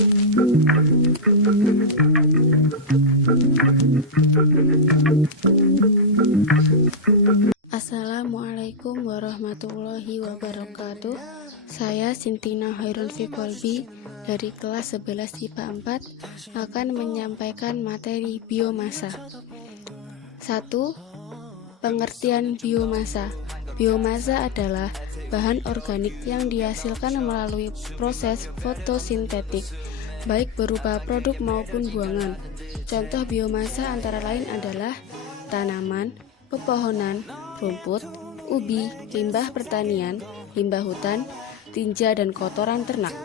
Assalamualaikum warahmatullahi wabarakatuh. Saya Sintina Hairul Fikolbi dari kelas 11 IPA 4 akan menyampaikan materi biomasa. 1. Pengertian biomasa. Biomasa adalah bahan organik yang dihasilkan melalui proses fotosintetik, baik berupa produk maupun buangan. Contoh biomasa antara lain adalah tanaman, pepohonan, rumput, ubi, limbah pertanian, limbah hutan, tinja, dan kotoran ternak.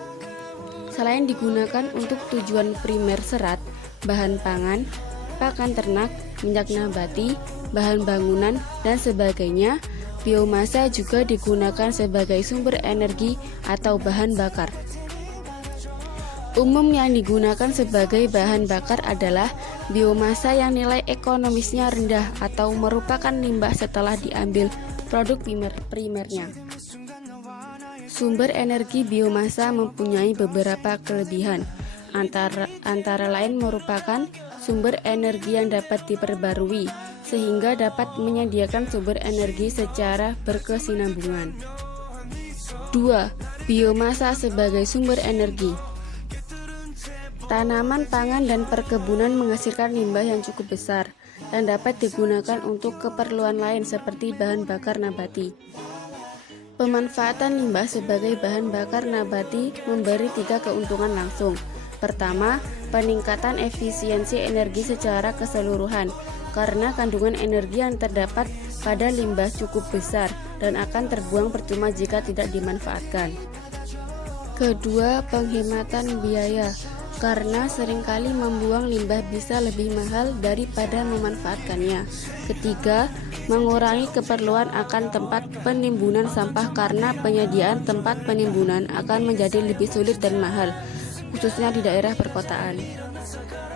Selain digunakan untuk tujuan primer serat, bahan pangan, pakan ternak, minyak nabati, bahan bangunan, dan sebagainya, biomasa juga digunakan sebagai sumber energi atau bahan bakar. Umum yang digunakan sebagai bahan bakar adalah biomasa yang nilai ekonomisnya rendah atau merupakan limbah setelah diambil produk primernya. Sumber energi biomasa mempunyai beberapa kelebihan, antara lain merupakan sumber energi yang dapat diperbarui, sehingga dapat menyediakan sumber energi secara berkesinambungan. 2. Biomasa sebagai sumber energi. Tanaman pangan dan perkebunan menghasilkan limbah yang cukup besar dan dapat digunakan untuk keperluan lain seperti bahan bakar nabati. Pemanfaatan limbah sebagai bahan bakar nabati memberi 3 keuntungan langsung. Pertama, peningkatan efisiensi energi secara keseluruhan karena kandungan energi yang terdapat pada limbah cukup besar dan akan terbuang percuma jika tidak dimanfaatkan. Kedua, penghematan biaya karena seringkali membuang limbah bisa lebih mahal daripada memanfaatkannya. Ketiga, mengurangi keperluan akan tempat penimbunan sampah karena penyediaan tempat penimbunan akan menjadi lebih sulit dan mahal, khususnya di daerah perkotaan.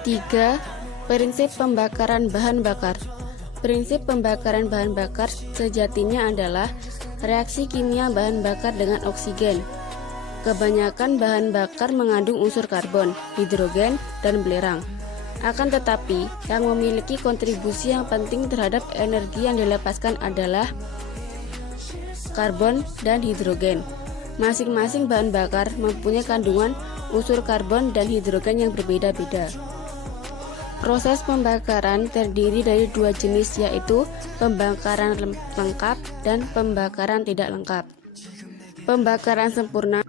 3. Prinsip pembakaran bahan bakar. Prinsip pembakaran bahan bakar sejatinya adalah reaksi kimia bahan bakar dengan oksigen. Kebanyakan bahan bakar mengandung unsur karbon, hidrogen, dan belerang. Akan tetapi, yang memiliki kontribusi yang penting terhadap energi yang dilepaskan adalah karbon dan hidrogen. Masing-masing bahan bakar mempunyai kandungan unsur karbon dan hidrogen yang berbeda-beda. Proses pembakaran terdiri dari 2 jenis, yaitu pembakaran lengkap dan pembakaran tidak lengkap. Pembakaran sempurna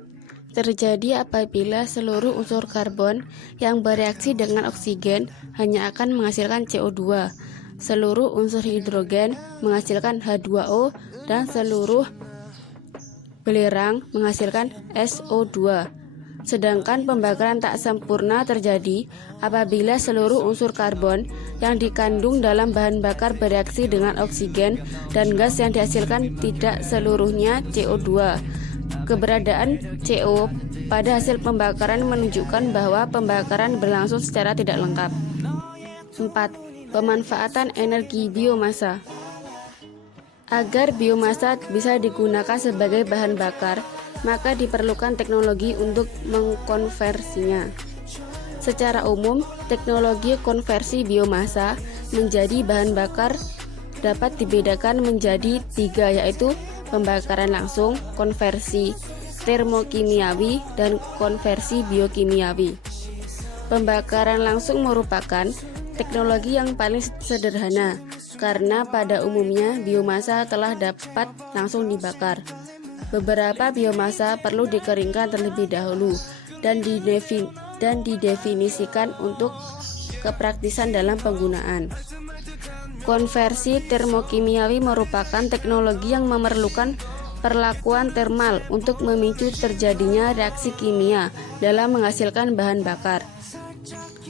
terjadi apabila seluruh unsur karbon yang bereaksi dengan oksigen hanya akan menghasilkan CO2, seluruh unsur hidrogen menghasilkan H2O, dan seluruh belerang menghasilkan SO2. Sedangkan pembakaran tak sempurna terjadi apabila seluruh unsur karbon yang dikandung dalam bahan bakar bereaksi dengan oksigen dan gas yang dihasilkan tidak seluruhnya CO2. Keberadaan CO pada hasil pembakaran menunjukkan bahwa pembakaran berlangsung secara tidak lengkap. 4. Pemanfaatan energi biomasa. Agar biomasa bisa digunakan sebagai bahan bakar, maka diperlukan teknologi untuk mengkonversinya. Secara umum, teknologi konversi biomasa menjadi bahan bakar dapat dibedakan menjadi 3, yaitu pembakaran langsung, konversi termokimiawi, dan konversi biokimiawi. Pembakaran langsung merupakan teknologi yang paling sederhana karena pada umumnya biomasa telah dapat langsung dibakar. Beberapa biomasa perlu dikeringkan terlebih dahulu dan didefinisikan untuk kepraktisan dalam penggunaan. Konversi termokimiawi merupakan teknologi yang memerlukan perlakuan termal untuk memicu terjadinya reaksi kimia dalam menghasilkan bahan bakar.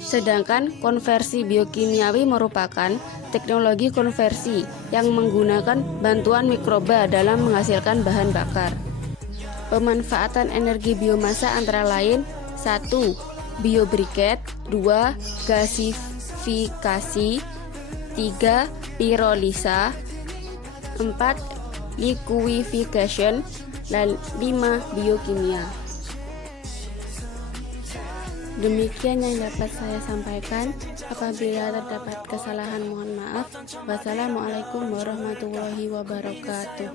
Sedangkan konversi biokimiawi merupakan teknologi konversi yang menggunakan bantuan mikroba dalam menghasilkan bahan bakar. Pemanfaatan energi biomasa antara lain: 1. Biobriket, 2. Gasifikasi, 3. Pirolisa, 4. Liquefaction, dan 5. Biokimia. Demikian yang dapat saya sampaikan. Apabila terdapat kesalahan, mohon maaf. Wassalamualaikum warahmatullahi wabarakatuh.